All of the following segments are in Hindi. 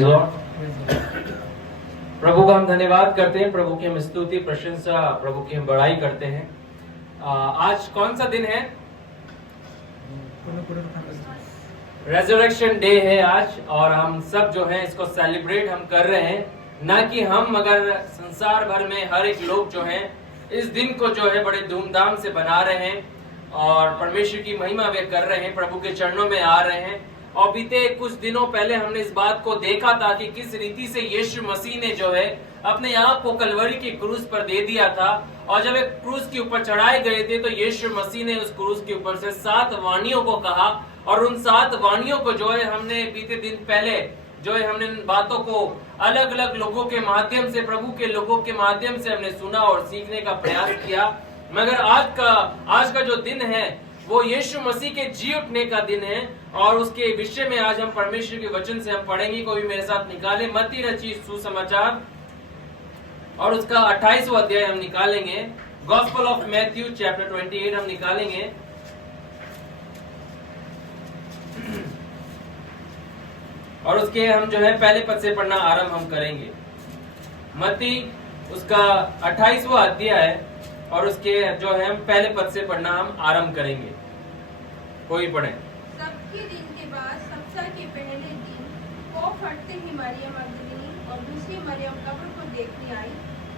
Praise Lord. प्रभु का हम धन्यवाद करते हैं, प्रभु की हम स्तुति प्रशंसा, प्रभु की हम बड़ाई करते हैं। आज कौन सा दिन है? रेजरेक्शन डे है आज, और हम सब जो है इसको सेलिब्रेट हम कर रहे हैं। ना कि हम, मगर संसार भर में हर एक लोग जो है इस दिन को जो है बड़े धूमधाम से बना रहे हैं और परमेश्वर की महिमा वे कर रहे हैं, प्रभु के चरणों में आ रहे हैं। और बीते कुछ दिनों पहले हमने इस बात को देखा था कि किस रीति से यीशु मसीह ने जो है अपने आप को कलवरी की क्रूस पर दे दिया था। और जब एक क्रूस के ऊपर चढ़ाए गए थे तो यीशु मसीह ने उस क्रूस के ऊपर से 7 वाणियों को कहा, और उन 7 वाणियों को जो है हमने बीते दिन पहले जो है हमने इन बातों को अलग अलग लोगों के माध्यम से, प्रभु के लोगों के माध्यम से हमने सुना और सीखने का प्रयास किया। मगर आज का जो दिन है वो यीशु मसीह के जी उठने का दिन है, और उसके विषय में आज हम परमेश्वर के वचन से हम पढ़ेंगे। कोई मेरे साथ निकाले मत्ती रचित सुसमाचार और उसका 28वां अध्याय हम निकालेंगे। गॉस्पेल ऑफ मैथ्यू चैप्टर 28 हम निकालेंगे। और उसके हम जो है पहले पद से पढ़ना आरंभ हम करेंगे। मत्ती उसका 28वां अध्याय है और उसके जो है हम पहले पद से पढ़ना हम आरंभ करेंगे। कोई पढ़े। सबके दिन के बाद सप्ताह के पहले दिन को फटते ही मरियम मगदलीनी और दूसरी मरियम कब्र को देखने आई,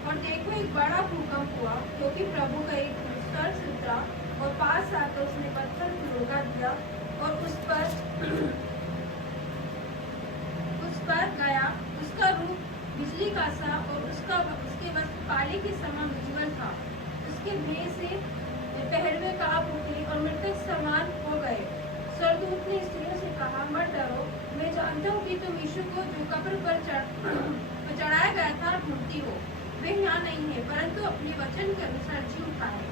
और देखो एक बड़ा भूकंप हुआ, क्योंकि प्रभु का एक दूत स्वर्ग से उतरा और पास आकर उसने पत्थर को लुढ़का दिया और उस पर गया। उसका रूप बिजली का सा और उसके वस्त्र काले के समान उज्ज्वल था। उसके भेष से पहरवे काँप उठे और मृतक समान हो गए। स्वर्गदूत ने स्त्रियों से कहा, मत डरो, मैं जानता हूँ कि तुम यीशु को जो कब्र पर चढ़ाया गया था ढूंढती हो। वे यहाँ नहीं है, परंतु अपने वचन के अनुसार जी उठा है।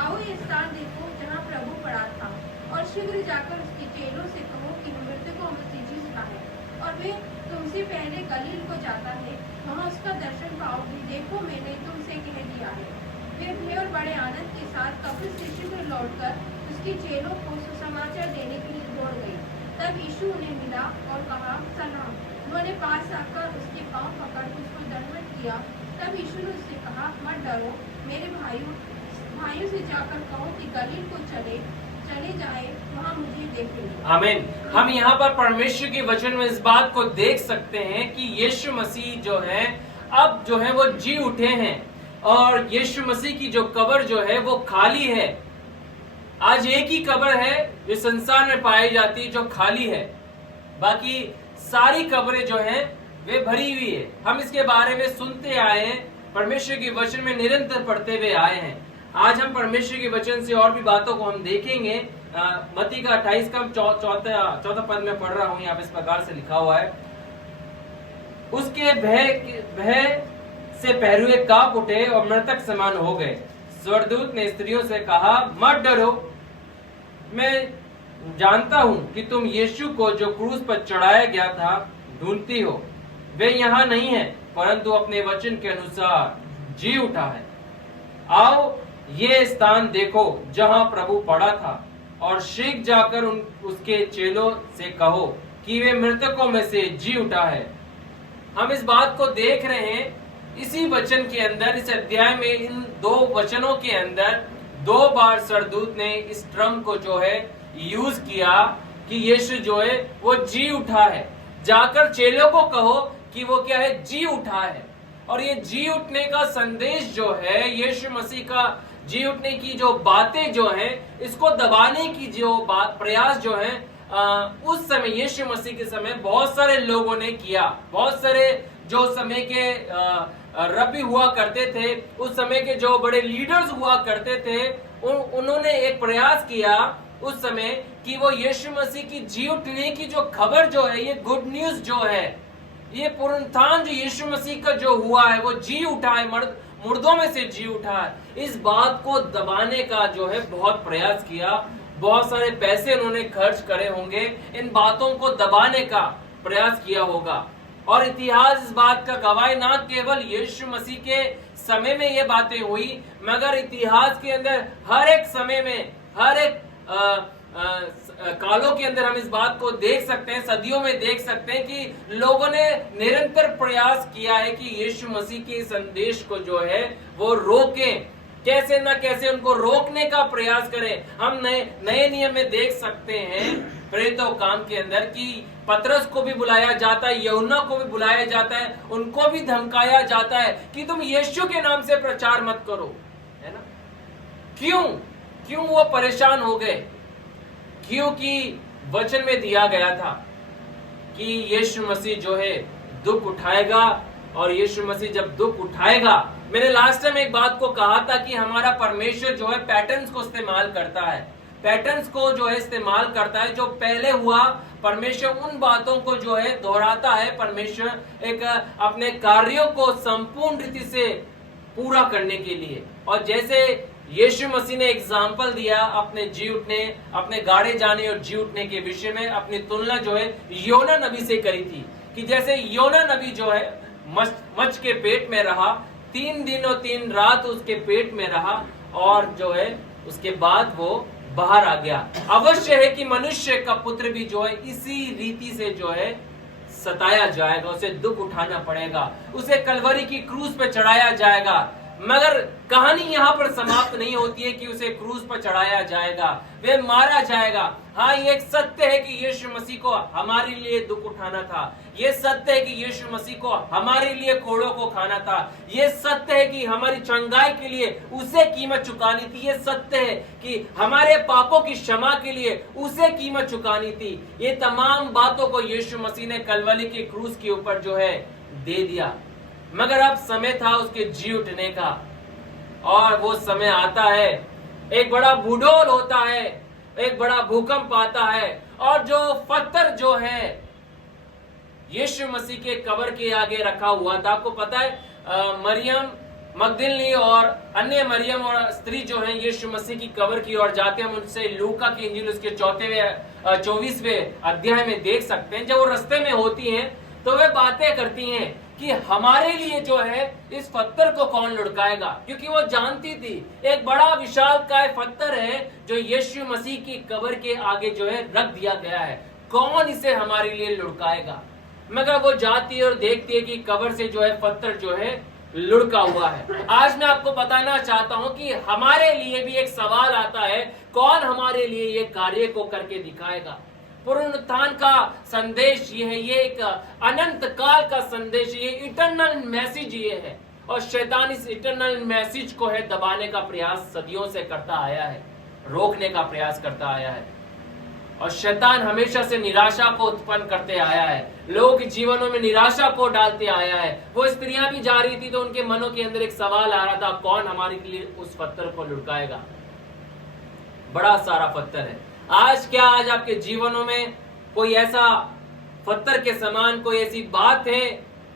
आओ ये स्थान देखो जहाँ प्रभु पड़ा था, और शीघ्र जाकर उसके चेलों से कहो कि मृतकों में से जी उठा है, और वे तुमसे पहले गलील को जाता है, वहाँ उसका दर्शन पाओगे। देखो, मैंने तुमसे कह दिया है। वे भय और बड़े आनंद के साथ कब्र से शीघ्र लौटकर उसके चेलों को सुसमाचार देने के लिए दौड़ गई। तब यीशु उन्हें मिला और कहा, सलाम। उन्होंने पास आकर उसके पांव पकड़ उसको दंडवत किया। तब यीशु ने उससे कहा, मत डरो, मेरे भाइयों से जाकर कहो कि गलील को चले जाए, वहाँ मुझे देखेंगे। आमीन। हम यहाँ पर परमेश्वर के वचन में इस बात को देख सकते हैं कि यीशु मसीह जो है अब जो है वो जी उठे हैं, और यीशु मसीह की जो कब्र जो है वो खाली है। आज एक ही कब्र है जो संसार में पाई जाती है जो खाली है, बाकी सारी कब्रें जो हैं वे भरी हुई है। हम इसके बारे में सुनते आए हैं, परमेश्वर के वचन में निरंतर पढ़ते हुए आए हैं। आज हम परमेश्वर के वचन से और भी बातों को हम देखेंगे। मत्ती का 28 का चौथा पद में पढ़ रहा हूँ। यहाँ पे इस प्रकार से लिखा हुआ है, उसके भय से पहरुए कांप उठे और मृतक समान हो गए। स्वर्गदूत ने स्त्रियों से कहा, मत डरो, मैं जानता हूँ कि तुम यीशु को जो क्रूस पर चढ़ाया गया था ढूंढती हो। वे यहाँ नहीं है, परंतु अपने वचन के अनुसार जी उठा है। आओ ये स्थान देखो जहाँ प्रभु पड़ा था, और शीघ्र जाकर उसके चेलों से कहो कि वे मृतकों में से जी उठा है। हम इस बात को देख रहे हैं इसी वचन के अंदर, इस अध्याय में इन 2 वचनों के अंदर 2 बार स्वर्गदूत ने इस टर्म को जो है यूज किया कि यीशु जो है वो जी उठा है। जाकर चेलों को कहो कि वो क्या है, जी उठा है। और ये जी उठने का संदेश जो है, यीशु मसीह का जी उठने की जो बातें जो हैं, इसको दबाने की जो प्रयास जो है उस समय यीशु मसीह के समय बहुत सारे लोगों ने किया। बहुत सारे जो समय के रब्बी हुआ करते थे, उस समय के जो बड़े लीडर्स हुआ करते थे, उन्होंने एक प्रयास किया उस समय कि वो यीशु मसीह की जी उठने की जो खबर जो है, ये गुड न्यूज जो है, ये पुनरुत्थान जो यीशु मसीह का जो हुआ है, वो जी उठा है, मुर्दों में से जी उठा है, इस बात को दबाने का जो है बहुत प्रयास किया। बहुत सारे पैसे उन्होंने खर्च करे होंगे, इन बातों को दबाने का प्रयास किया होगा। और इतिहास इस बात का गवाह, ना केवल यीशु मसीह के समय में ये बातें हुई, मगर इतिहास के अंदर हर एक समय में, हर एक कालों के अंदर हम इस बात को देख सकते हैं, सदियों में देख सकते हैं कि लोगों ने निरंतर प्रयास किया है कि यीशु मसीह के संदेश को जो है वो रोकें, कैसे ना कैसे उनको रोकने का प्रयास करें। हम नए नियम में देख सकते हैं प्रेरितों काम के अंदर कि पतरस को भी बुलाया जाता है, यूहन्ना को भी बुलाया जाता है, उनको भी धमकाया जाता है कि तुम यीशु के नाम से प्रचार मत करो, है ना। क्यों वो परेशान हो गए? क्योंकि वचन में दिया गया था कि यीशु मसीह जो है दुख उठाएगा, और यीशु मसीह जब दुख उठाएगा, मैंने लास्ट टाइम एक बात को कहा था कि हमारा परमेश्वर जो है पैटर्न्स को इस्तेमाल करता है, पैटर्न्स को जो है इस्तेमाल करता है। जो पहले हुआ, परमेश्वर उन बातों को जो है दोहराता है। परमेश्वर एक अपने कार्यों को संपूर्ण रीति से पूरा करने के लिए, और जैसे यीशु मसीह ने एग्जाम्पल दिया अपने जी उठने, अपने गाड़े जाने और जी उठने के विषय में, अपनी तुलना जो है योना नबी से करी थी कि जैसे योना नबी जो है मछ के पेट में रहा, 3 दिन और 3 रात उसके पेट में रहा, और जो है उसके बाद वो बाहर आ गया। अवश्य है कि मनुष्य का पुत्र भी जो है इसी रीति से जो है सताया जाएगा, उसे दुख उठाना पड़ेगा, उसे कलवरी की क्रूस पे चढ़ाया जाएगा। मगर कहानी यहाँ पर समाप्त नहीं होती है कि उसे क्रूस पर चढ़ाया जाएगा, वे मारा जाएगा। हाँ, ये एक सत्य है कि यीशु मसीह को हमारे लिए दुख उठाना था, ये सत्य है कि यीशु मसीह को हमारे लिए कोड़ों को खाना था, ये सत्य है कि हमारी चंगाई के लिए उसे कीमत चुकानी थी, ये सत्य है कि हमारे पापों की क्षमा के लिए उसे कीमत चुकानी थी। ये तमाम बातों को यीशु मसीह ने कलवरी के क्रूस के ऊपर जो है दे दिया। मगर अब समय था उसके जी उठने का, और वो समय आता है, एक बड़ा भूडोल होता है, एक बड़ा भूकंप आता है, और जो पत्थर जो है यीशु मसीह के कब्र के आगे रखा हुआ था, आपको पता है मरियम मगदलिनी और अन्य मरियम और स्त्री जो है यीशु मसीह की कब्र की ओर जाते हैं। हम उनसे लूका की इंजील उसके 24वें अध्याय में देख सकते हैं। जब वो रास्ते में होती हैं तो वे बातें करती हैं कि हमारे लिए जो है इस पत्थर को कौन लुढ़काएगा, क्योंकि वो जानती थी एक बड़ा विशालकाय पत्थर है जो यीशु मसीह की कब्र के आगे जो है रख दिया गया है, कौन इसे हमारे लिए लुढ़काएगा। मगर वो जाती है और देखती है कि कब्र से जो है पत्थर जो है लुढ़का हुआ है। आज मैं आपको बताना चाहता हूं कि हमारे लिए भी एक सवाल आता है, कौन हमारे लिए ये कार्य को करके दिखाएगा। पुनरुत्थान का संदेश ये है, ये एक अनंत काल का संदेश, ये इटर्नल मैसेज ये है, और शैतान इस इटर्नल मैसेज को है दबाने का प्रयास सदियों से करता आया है, रोकने का प्रयास करता आया है। और शैतान हमेशा से निराशा को उत्पन्न करते आया है, लोगों के जीवनों में निराशा को डालते आया है। वो स्त्रियां भी जा रही थी तो उनके मनों के अंदर एक सवाल आ रहा था, कौन हमारे लिए उस पत्थर को लुढ़काएगा। बड़ा सारा पत्थर है। आज आपके जीवनों में कोई ऐसा पत्थर के समान कोई ऐसी बात है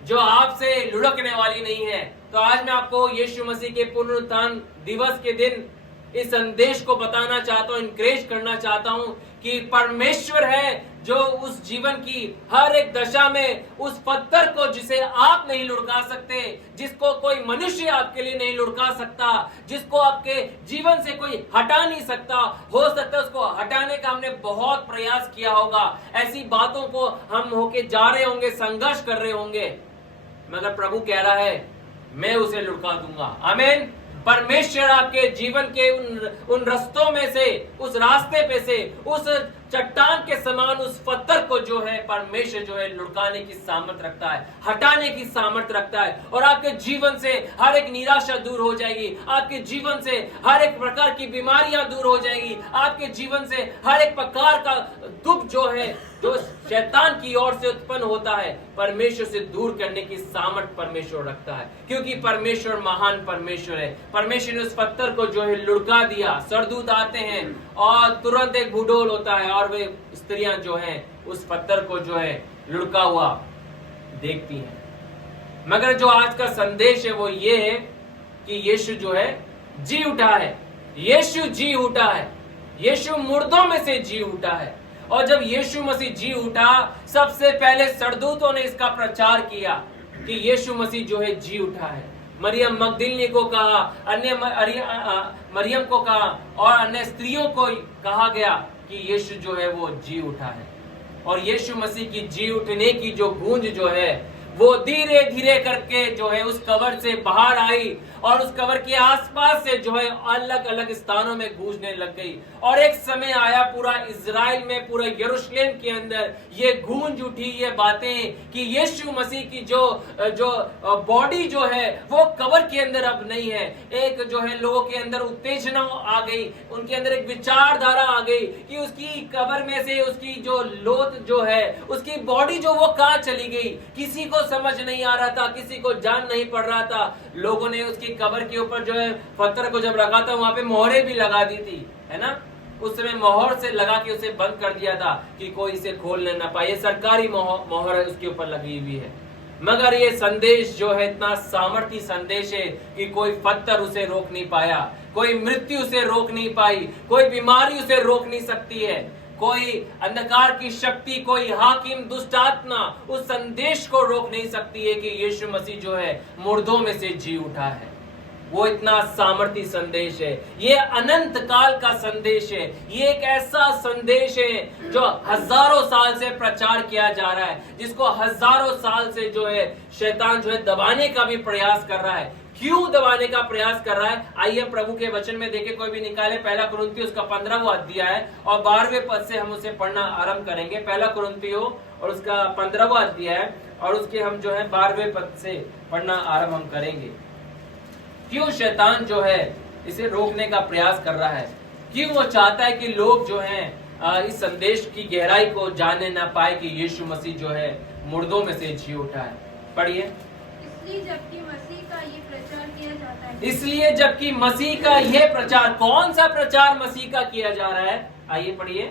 जो आपसे लुढ़कने वाली नहीं है? तो आज मैं आपको यीशु मसीह के पुनरुत्थान दिवस के दिन इस संदेश को बताना चाहता हूं, इनकरेज करना चाहता हूं कि परमेश्वर है जो उस जीवन की हर एक दशा में उस पत्थर को जिसे आप नहीं लुढ़का सकते, जिसको कोई मनुष्य आपके लिए नहीं लुढ़का सकता, जिसको आपके जीवन से कोई हटा नहीं सकता, हो सकता है उसको हटाने का हमने बहुत प्रयास किया होगा, ऐसी बातों को हम होके जा रहे होंगे, संघर्ष कर रहे होंगे, मगर प्रभु कह रहा है मैं उसे लुढ़का दूंगा। आमीन। परमेश्वर आपके जीवन के उन रास्तों में से, उस रास्ते पे से, उस चट्टान के समान उस पत्थर को जो है परमेश्वर जो है लुढ़काने की सामर्थ रखता है, हटाने की सामर्थ रखता है, और आपके जीवन से हर एक निराशा दूर हो जाएगी, आपके जीवन से हर एक प्रकार की बीमारियां दूर हो जाएगी, आपके जीवन से हर एक प्रकार का दुख जो है जो शैतान की ओर से उत्पन्न होता है, परमेश्वर से दूर करने की सामर्थ परमेश्वर रखता है, क्योंकि परमेश्वर महान परमेश्वर है। परमेश्वर ने उस पत्थर को जो है लुढ़का दिया। सरदूत आते हैं और तुरंत एक भूडोल होता है और वे स्त्रियां जो हैं उस पत्थर को जो है लुढ़का हुआ देखती हैं। मगर जो आज का संदेश है वो ये है कि यीशु जो है जी उठा है, यीशु जी उठा है, यीशु मुर्दों में से जी उठा है। और जब यीशु मसीह जी उठा, सबसे पहले सरदूतों ने इसका प्रचार किया कि यीशु मसीह जो है जी उठा है। मरियम मगदलिनी को कहा, अन्य मरियम को कहा और अन्य स्त्रियों को कहा गया कि यीशु जो है वो जी उठा है। और यीशु मसीह की जी उठने की जो गूंज जो है वो धीरे धीरे करके जो है उस कब्र से बाहर आई और उस कब्र के आसपास से जो है अलग अलग स्थानों में गूंजने लग गई। और एक समय आया पूरा इजराइल में, पूरा यरूशलेम के अंदर ये गूंज उठी ये बातें कि यीशु मसीह की जो बॉडी जो है वो कब्र के अंदर अब नहीं है। एक जो है लोगों के अंदर उत्तेजना आ गई, उनके अंदर एक विचारधारा आ गई कि उसकी कब्र में से उसकी जो लोथ जो है, उसकी बॉडी जो वो कहाँ चली गई। किसी को समझ नहीं आ रहा था, किसी को जान नहीं पड़ रहा था। लोगों ने उसकी कब्र के ऊपर जो है पत्थर को जब रखा था वहां पे मोहरें भी लगा दी थी, है ना। उस समय मोहर से लगा के उसे बंद कर दिया था कि कोई इसे खोलने ना पाए। सरकारी मोहर उसके ऊपर लगी हुई है। मगर ये संदेश जो है इतना सामर्थी संदेश है कि कोई पत्थर उसे रोक नहीं पाया, कोई मृत्यु उसे रोक नहीं पाई, कोई बीमारी उसे रोक नहीं सकती है, कोई अंधकार की शक्ति, कोई हाकिम दुष्ट आत्मा उस संदेश को रोक नहीं सकती है कि यीशु मसीह जो है मुर्दों में से जी उठा है। वो इतना सामर्थी संदेश है, ये अनंत काल का संदेश है, ये एक ऐसा संदेश है जो हजारों साल से प्रचार किया जा रहा है, जिसको हजारों साल से जो है शैतान जो है दबाने का भी प्रयास कर रहा है। क्यों दबाने का प्रयास कर रहा है? आइए प्रभु के वचन में देखे, कोई भी निकाले। पहला कुरिन्थियों उसका 15वां अध्याय है और 12वें पद से हम उसे पढ़ना आरंभ करेंगे। पहला कुरिन्थियों और उसका 15वां अध्याय और उसके हम जो है 12वें पद से पढ़ना आरंभ हम करेंगे। क्यों शैतान जो है इसे रोकने का प्रयास कर रहा है? क्यों वो चाहता है कि लोग जो हैं इस संदेश की गहराई को जानने ना पाए कि यीशु मसीह जो है मुर्दों में से जी उठा है? पढ़िए। इसलिए जबकि मसीह का ये प्रचार किया जाता है, इसलिए जबकि मसीह का यह प्रचार, कौन सा प्रचार मसीह का किया जा रहा है? आइए पढ़िए।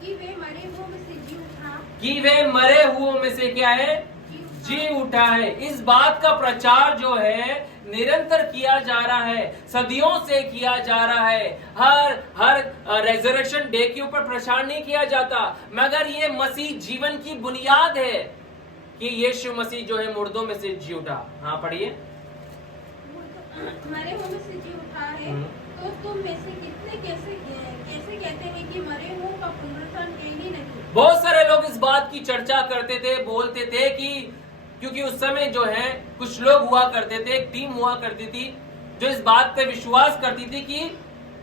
कि वे मरे हुओं में से जी उठा, कि वे मरे हुओं में से क्या है? जी उठा है। इस बात का प्रचार जो है निरंतर किया जा रहा है, सदियों से किया जा रहा है। हर रेजरेक्शन डे के ऊपर प्रचार नहीं किया जाता, मगर ये मसीह जीवन की बुनियाद है कि यीशु मसीह जो है मुर्दों में से जी उठा। हाँ पढ़िए। मरे हुओं में से जी उठा है, तो तुम में से कितने कैसे कहते हैं कि मरे हुओं का पुनरुत्थान है ही नहीं। बहुत सारे लोग इस बात की चर्चा करते थे, बोलते थे कि क्योंकि उस समय जो है कुछ लोग हुआ करते थे, एक टीम हुआ करती थी जो इस बात पे विश्वास करती थी कि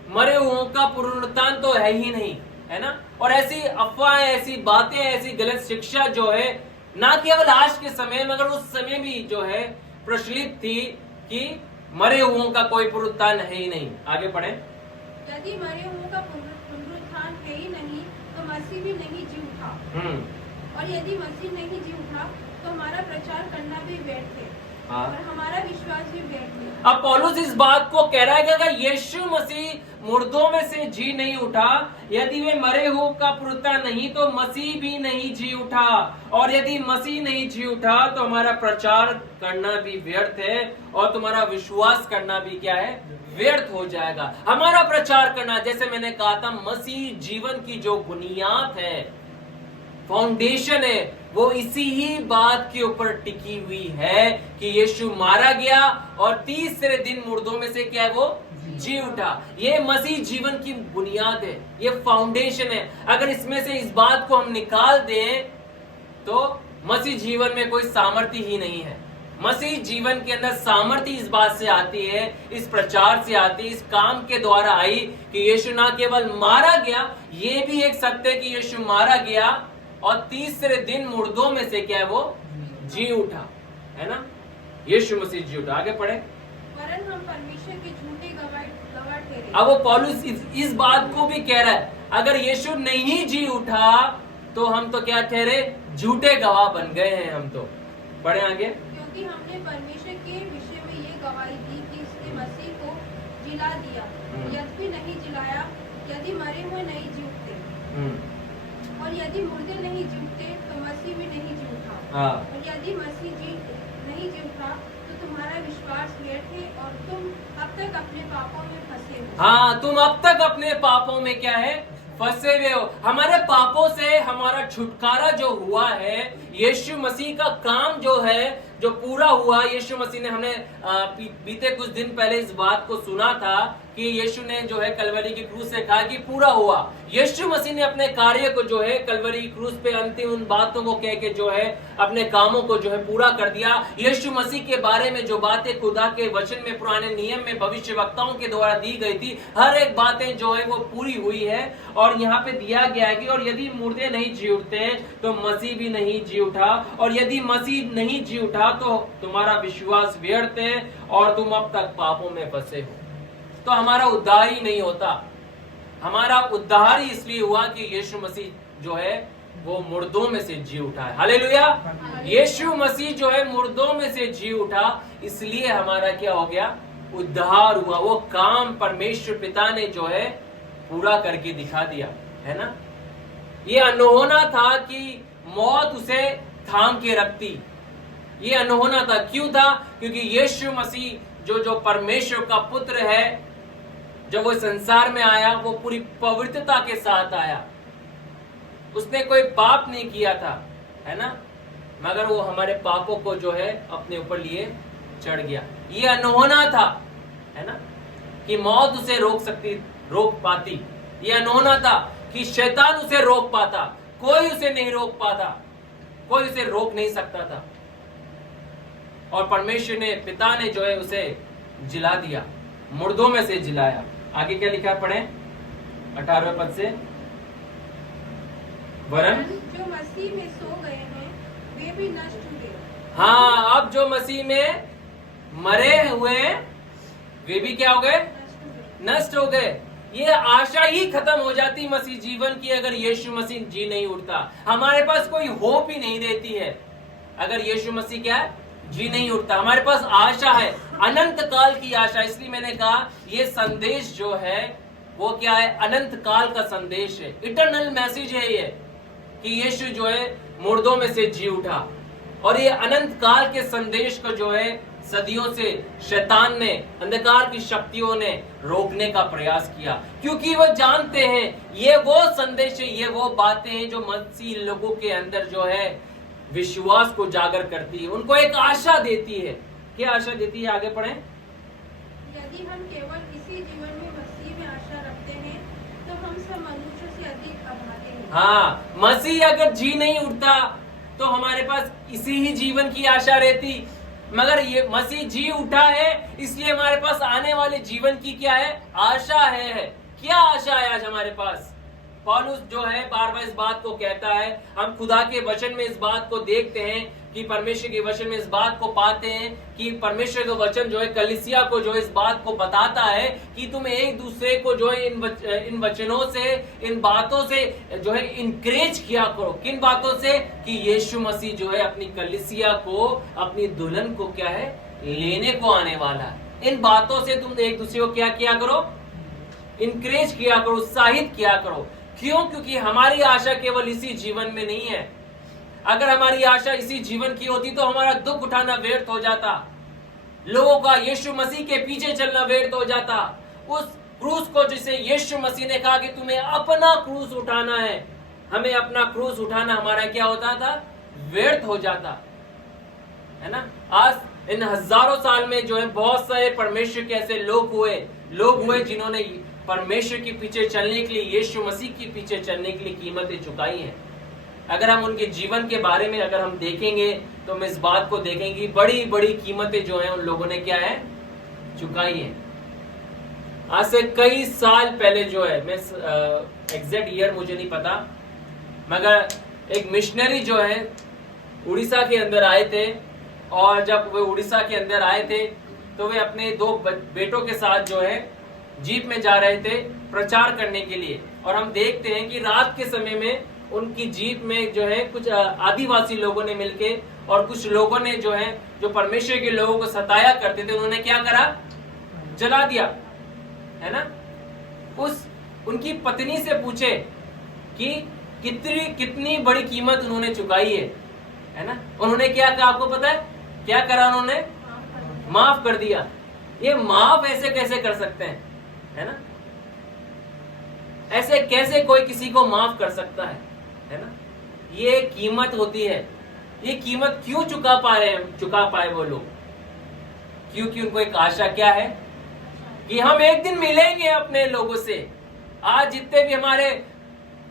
मरे हुओं का पुनरुत्थान तो है ही नहीं, है ना। और ऐसी अफवाहें, ऐसी बातें, ऐसी गलत शिक्षा जो है ना केवल आज के समय मगर उस समय भी जो है प्रचलित थी कि मरे हुओं का कोई पुनरुत्थान है ही नहीं। आगे पढ़ें। यदि मरे हुओं का पुनरुत्थान है ही नहीं तो मसीह भी नहीं जी उठा, और यदि मसीह नहीं जी उठा तो हमारा प्रचार करना भी व्यर्थ है, और हमारा विश्वास भी व्यर्थ है। अब पौलुस इस बात को कह रहा है कि अगर यीशु मसीह मुर्दों में से जी नहीं उठा, यदि वे मरे हुओं का पुनरुत्थान नहीं तो मसीह भी नहीं जी उठा, और यदि मसीह नहीं जी उठा तो हमारा प्रचार करना भी व्यर्थ है और तुम्हारा विश्वास करना भी क्या है? व्यर्थ हो जाएगा। हमारा प्रचार करना, जैसे मैंने कहा था, मसीह जीवन की जो बुनियाद है, फाउंडेशन है, वो इसी ही बात के ऊपर टिकी हुई है कि यीशु मारा गया और तीसरे दिन मुर्दों में से क्या है? वो जी उठा। ये मसीह जीवन की बुनियाद है, ये फाउंडेशन है। अगर इसमें से इस बात को हम निकाल दें तो मसीह जीवन में कोई सामर्थ्य ही नहीं है। मसीह जीवन के अंदर सामर्थ्य इस बात से आती है, इस प्रचार से आती है, इस काम के द्वारा आई कि यीशु ना केवल मारा गया, ये भी एक सत्य है कि यीशु मारा गया और तीसरे दिन मुर्दों में से क्या है? वो जी उठा, है ना। यीशु मसीह जी उठा। आगे पढ़े। वरन हम परमेश्वर के झूठे गवाह ठहरे। अब वो पौलुस इस बात को भी कह रहा है, अगर यीशु नहीं जी उठा तो हम तो क्या ठहरे? झूठे गवाह बन गए हैं हम तो। पढ़े आगे। क्योंकि हमने परमेश्वर के विषय में ये गवाही दी कि उसने मसीह को जिला दिया, यद्यपि नहीं जिलाया, यदि मरे हुए नहीं जी उठते, और यदि मुर्दे नहीं जी उठते तो मसीह भी नहीं जी उठा, और यदि मसीह जी नहीं जी उठा तो तुम्हारा विश्वास व्यर्थ है और तुम अब तक अपने पापों में फंसे हो। हाँ, तुम अब तक अपने पापों में क्या है? फंसे हुए हो। हमारे पापों से हमारा छुटकारा जो हुआ है यीशु मसीह का काम जो है जो पूरा हुआ, यीशु मसीह ने, हमने बीते कुछ दिन पहले इस बात को सुना था कि यीशु ने जो है कलवरी की क्रूस से कहा कि पूरा हुआ। यीशु मसीह ने अपने कार्य को जो है कलवरी की क्रूस पे अंतिम उन बातों को कह के जो है अपने कामों को जो है पूरा कर दिया। यीशु मसीह के बारे में जो बातें खुदा के वचन में पुराने नियम में भविष्यवक्ताओं के द्वारा दी गई थी, हर एक बातें जो है वो पूरी हुई है। और यहाँ पे दिया गया है कि और यदि मुर्दे नहीं जी उठते तो मसीह भी नहीं जी उठा, और यदि मसीह नहीं जी उठा तो तुम्हारा विश्वास व्यर्थ है और तुम अब तक पापों में फंसे हो। तो हमारा उद्धार ही नहीं होता। हमारा उद्धार ही इसलिए हुआ कि यीशु मसीह जो है वो मुर्दों में से जी उठा है। हालेलुया। यीशु मसीह जो है मुर्दों में से जी उठा, इसलिए हमारा क्या हो गया, उद्धार हुआ। वो काम परमेश्वर पिता ने जो है पूरा करके दिखा दिया, है ना। ये अनहोना था कि मौत उसे थाम के रखती, ये अनहोना था। क्यों था? क्योंकि यीशु मसीह जो परमेश्वर का पुत्र है, जब वो संसार में आया वो पूरी पवित्रता के साथ आया। उसने कोई पाप नहीं किया था, है ना, मगर वो हमारे पापों को जो है अपने ऊपर लिए चढ़ गया। ये अनहोना था, है ना, कि मौत उसे रोक पाती। ये अनहोना था कि शैतान उसे रोक पाता। कोई उसे नहीं रोक पाता, कोई उसे रोक नहीं सकता था। और परमेश्वर ने, पिता ने जो है उसे जिला दिया, मुर्दों में से जिलाया। आगे क्या लिखा है, पढ़ें 18वें पद से। वरन जो मसीह में सो गए हैं वे भी नष्ट हुए। हाँ, अब जो मसीह में मरे हुए वे भी क्या हो गए, नष्ट हो गए। ये आशा ही खत्म हो जाती मसीह जीवन की अगर यीशु मसीह जी नहीं उठता। हमारे पास कोई होप ही नहीं रहती है अगर यीशु मसीह क्या है, जी नहीं उठता। हमारे पास आशा है, अनंत काल की आशा। इसलिए मैंने कहा ये संदेश जो है वो क्या है, अनंत काल का संदेश है, इटर्नल मैसेज है ये, कि यीशु जो है मुर्दों में से जी उठा। और ये अनंत काल के संदेश को जो है सदियों से शैतान ने, अंधकार की शक्तियों ने रोकने का प्रयास किया, क्योंकि वो जानते हैं ये वो संदेश है, ये वो बातें हैं जो मसीह लोगों के अंदर जो है विश्वास को जागर करती है, उनको एक आशा देती है। क्या आशा देती है, आगे पढ़ें। यदि हम केवल इसी जीवन में मसीह में आशा रखते हैं तो हम सब मनुष्यों से अधिक अभागे हैं। हाँ, मसीह अगर जी नहीं उठता तो हमारे पास इसी ही जीवन की आशा रहती, मगर ये मसीह जी उठा है इसलिए हमारे पास आने वाले जीवन की क्या है, आशा है। क्या आशा है आज हमारे पास? पौलुस जो है बार बार इस बात को कहता है। हम खुदा के वचन में इस बात को देखते हैं कि परमेश्वर के वचन में इस बात को पाते हैं कि परमेश्वर का वचन जो है कलीसिया को जो है इस बात को बताता है कि तुम एक दूसरे को जो है इन वचनों से, इन बातों से जो है इनकरेज किया करो। किन बातों से? कि यीशु मसीह जो है अपनी कलीसिया को, अपनी दुल्हन को क्या है, लेने को आने वाला है। इन बातों से तुम एक दूसरे को क्या किया करो, इनकरेज किया करो, उत्साहित किया करो। क्यों? क्योंकि हमारी आशा केवल इसी जीवन में नहीं है। अगर हमारी आशा इसी जीवन की होती तो हमारा दुख उठाना व्यर्थ हो जाता, लोगों का यीशु मसीह के पीछे चलना व्यर्थ हो जाता। उस क्रूस को जिसे यीशु मसीह ने कहा कि तुम्हें अपना क्रूस उठाना है, हमें अपना क्रूस उठाना हमारा क्या होता था, व्यर्थ हो जाता, है ना। आज इन हजारों साल में जो है बहुत सारे परमेश्वर के ऐसे लोग हुए जिन्होंने परमेश्वर के पीछे चलने के लिए, यीशु मसीह के पीछे चलने के लिए कीमतें चुकाई हैं। अगर हम उनके जीवन के बारे में अगर हम देखेंगे तो हम इस बात को देखेंगे कि बड़ी बड़ी कीमतें जो हैं उन लोगों ने क्या है, चुकाई हैं। आज से कई साल पहले जो है, मैं एग्जैक्ट ईयर मुझे नहीं पता, मगर एक मिशनरी जो है उड़ीसा के अंदर आए थे। और जब वे उड़ीसा के अंदर आए थे तो वे अपने 2 बेटों के साथ जो है जीप में जा रहे थे प्रचार करने के लिए। और हम देखते हैं कि रात के समय में उनकी जीप में जो है कुछ आदिवासी लोगों ने मिलके और कुछ लोगों ने जो है, जो परमेश्वर के लोगों को सताया करते थे, उन्होंने क्या करा, जला दिया, है ना। उनकी पत्नी से पूछे कि कितनी बड़ी कीमत उन्होंने चुकाई है ना। उन्होंने क्या कहा, आपको पता है क्या करा? उन्होंने माफ कर दिया। ये माफ ऐसे कैसे कर सकते हैं, है ना। ऐसे कैसे कोई किसी को माफ कर सकता है ना। ये कीमत होती है ये कीमत क्यों चुका पाए वो लोग? क्योंकि उनको एक आशा क्या है कि हम एक दिन मिलेंगे अपने लोगों से। आज जितने भी हमारे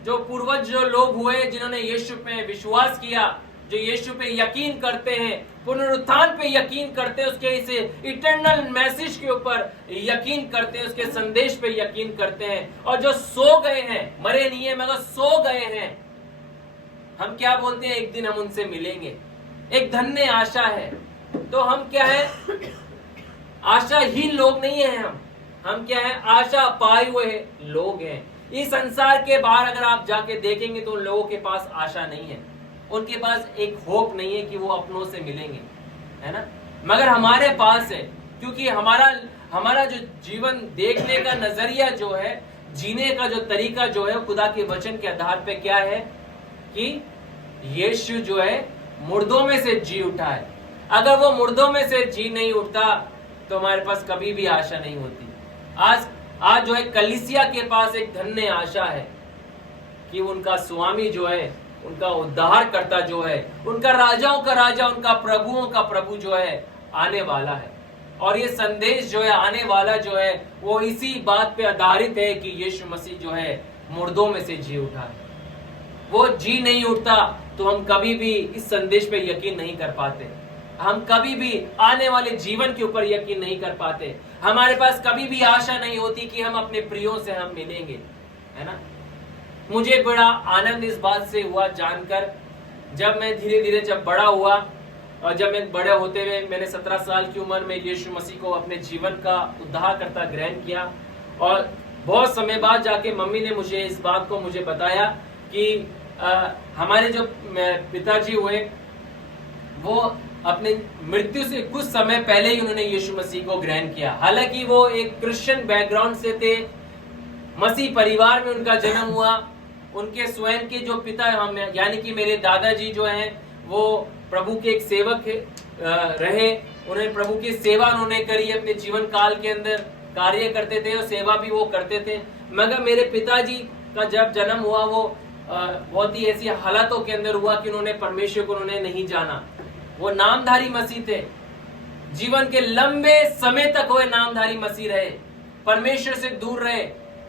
जो पूर्वज जो लोग हुए जिन्होंने यीशु पे विश्वास किया, जो यीशु पे यकीन करते हैं, पुनरुत्थान पे यकीन करते हैं, उसके इसे इटर्नल मैसेज के ऊपर यकीन करते हैं, उसके संदेश पे यकीन करते हैं, और जो सो गए हैं, मरे नहीं है मगर सो गए हैं, हम क्या बोलते हैं? एक दिन हम उनसे मिलेंगे। एक धन्य आशा है। तो हम क्या है? आशाहीन लोग नहीं है। हम क्या है? आशा पाए हुए लोग हैं। इस संसार के बाहर अगर आप जाके देखेंगे तो उन लोगों के पास आशा नहीं है, उनके पास एक होप नहीं है कि वो अपनों से मिलेंगे, है ना? मगर हमारे पास है, क्योंकि हमारा जो जीवन देखने का नजरिया जो है, जीने का जो तरीका जो है, खुदा के वचन के आधार पे क्या है कि यीशु जो है मुर्दों में से जी उठा है। अगर वो मुर्दों में से जी नहीं उठता तो हमारे पास कभी भी आशा नहीं होती। आज जो है कलीसिया के पास एक धन्य आशा है कि उनका स्वामी जो है, उनका उद्धारकर्ता जो है, उनका राजाओं का राजा, उनका प्रभुओं का प्रभु जो है आने वाला है। और ये संदेश जो है आने वाला जो है वो इसी बात पे आधारित है कि यीशु मसीह जो है मुर्दों में से जी उठा है। वो जी नहीं उठता तो हम कभी भी इस संदेश पे यकीन नहीं कर पाते, हम कभी भी आने वाले जीवन के ऊपर यकीन नहीं कर पाते, हमारे पास कभी भी आशा नहीं होती कि हम अपने प्रियों से हम मिलेंगे, है ना? मुझे बड़ा आनंद इस बात से हुआ जानकर, जब मैं धीरे धीरे जब बड़ा हुआ और जब मैं बड़े होते हुए मैंने 17 साल की उम्र में यीशु मसीह को अपने जीवन का उद्धारकर्ता ग्रहण किया। और बहुत समय बाद जाके मम्मी ने मुझे इस बात को मुझे बताया कि हमारे जो पिताजी हुए वो अपने मृत्यु से कुछ समय पहले ही उन्होंने यीशु मसीह को ग्रहण किया। हालांकि वो एक क्रिश्चियन बैकग्राउंड से थे, मसीह परिवार में उनका जन्म हुआ। उनके स्वयं के जो पिता हम यानी कि मेरे दादाजी जो हैं वो प्रभु के एक सेवक रहे। उन्हें प्रभु की सेवा उन्होंने करी अपने जीवन काल के अंदर, कार्य करते थे और सेवा भी वो करते थे। मगर मेरे पिताजी का जब जन्म हुआ वो बहुत ही ऐसी हालातों के अंदर हुआ कि उन्होंने परमेश्वर को उन्होंने नहीं जाना। वो नामधारी मसीह थे, जीवन के लंबे समय तक वो नामधारी मसीह रहे, परमेश्वर से दूर रहे,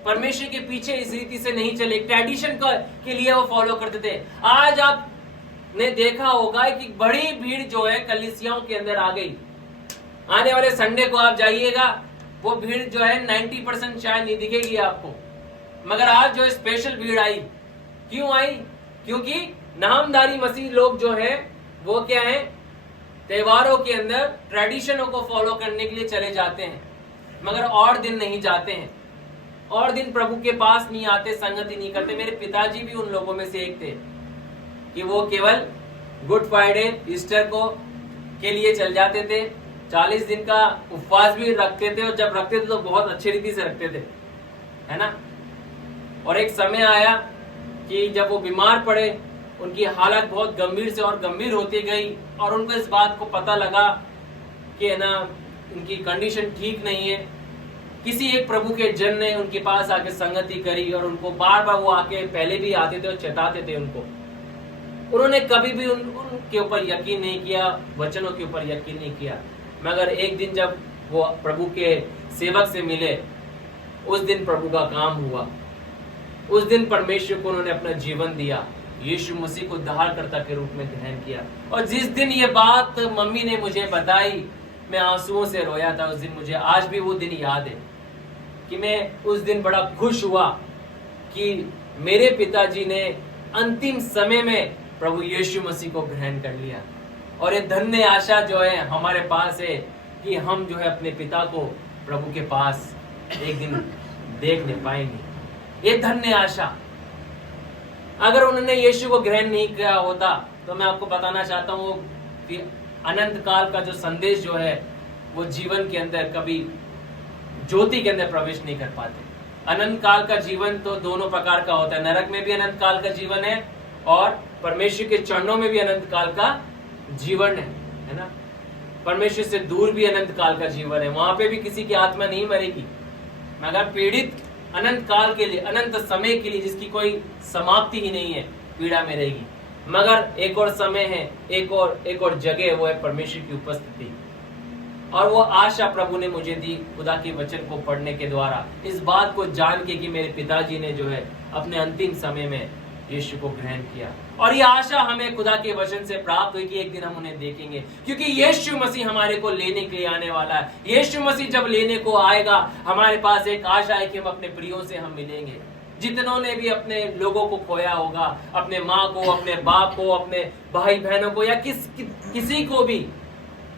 परमेश्वर के पीछे इस रीति से नहीं चले, ट्रेडिशन के लिए वो फॉलो करते थे। आज आपने देखा होगा कि बड़ी भीड़ जो है कलीसियाओं के अंदर आ गई। आने वाले संडे को आप जाइएगा, वो भीड़ जो है 90% शायद नहीं दिखेगी आपको, मगर आज जो स्पेशल भीड़ आई। क्यों आई? क्योंकि नामधारी मसीह लोग जो है वो क्या है, त्योहारों के अंदर ट्रेडिशनों को फॉलो करने के लिए चले जाते हैं, मगर और दिन नहीं जाते हैं, और दिन प्रभु के पास नहीं आते, संगति नहीं करते। मेरे पिताजी भी उन लोगों में से एक थे कि वो केवल गुड फ्राइडे, ईस्टर को के लिए चल जाते थे, 40 दिन का उपवास भी रखते थे, और जब रखते थे तो बहुत अच्छी रीति से रखते थे, है ना? और एक समय आया कि जब वो बीमार पड़े, उनकी हालत बहुत गंभीर से और गंभीर होती गई, और उनको इस बात को पता लगा कि है ना उनकी कंडीशन ठीक नहीं है। किसी एक प्रभु के जन ने उनके पास आके संगति करी, और उनको बार बार वो आके पहले भी आते थे और चेताते थे उनको। उन्होंने कभी भी उनके ऊपर यकीन नहीं किया, वचनों के ऊपर यकीन नहीं किया। मगर एक दिन जब वो प्रभु के सेवक से मिले, उस दिन प्रभु का काम हुआ। उस दिन परमेश्वर को उन्होंने अपना जीवन दिया, यीशु मसीह को उद्धारकर्ता के रूप में ग्रहण किया। और जिस दिन ये बात मम्मी ने मुझे बताई, मैं आंसुओं से रोया था उस दिन। मुझे आज भी वो दिन याद है कि मैं उस दिन बड़ा खुश हुआ कि मेरे पिताजी ने अंतिम समय में प्रभु यीशु मसीह को ग्रहण कर लिया। और ये धन्य आशा जो है हमारे पास है कि हम जो है अपने पिता को प्रभु के पास एक दिन देखने पाएंगे। ये धन्य आशा। अगर उन्होंने यीशु को ग्रहण नहीं किया होता तो मैं आपको बताना चाहता हूँ कि अनंत काल का जो संदेश जो है वो जीवन के अंदर कभी ज्योति के अंदर प्रवेश नहीं कर पाते। अनंत काल का जीवन तो दोनों प्रकार का होता है, नरक में भी अनंत काल का जीवन है और परमेश्वर के चरणों में भी अनंत काल का जीवन है ना। परमेश्वर से दूर भी अनंत काल का जीवन है, वहां पे भी किसी की आत्मा नहीं मरेगी, मगर पीड़ित अनंत काल के लिए, अनंत समय के लिए, जिसकी कोई समाप्ति ही नहीं है, पीड़ा में रहेगी। मगर एक और समय है, एक और जगह है, वो है परमेश्वर की उपस्थिति। और वो आशा प्रभु ने मुझे दी खुदा के वचन को पढ़ने के द्वारा, इस बात को जान के कि मेरे पिताजी ने जो है अपने अंतिम समय में यीशु को ग्रहण किया। और ये आशा हमें खुदा के वचन से प्राप्त हुई कि एक दिन हम उन्हें देखेंगे, क्योंकि यीशु मसीह हमारे को लेने के लिए आने वाला है। यीशु मसीह जब लेने को आएगा, हमारे पास एक आशा है कि हम अपने प्रियों से हम मिलेंगे। जितनों ने भी अपने लोगों को खोया होगा, अपने माँ को, अपने बाप को, अपने भाई बहनों को, या किसी को भी,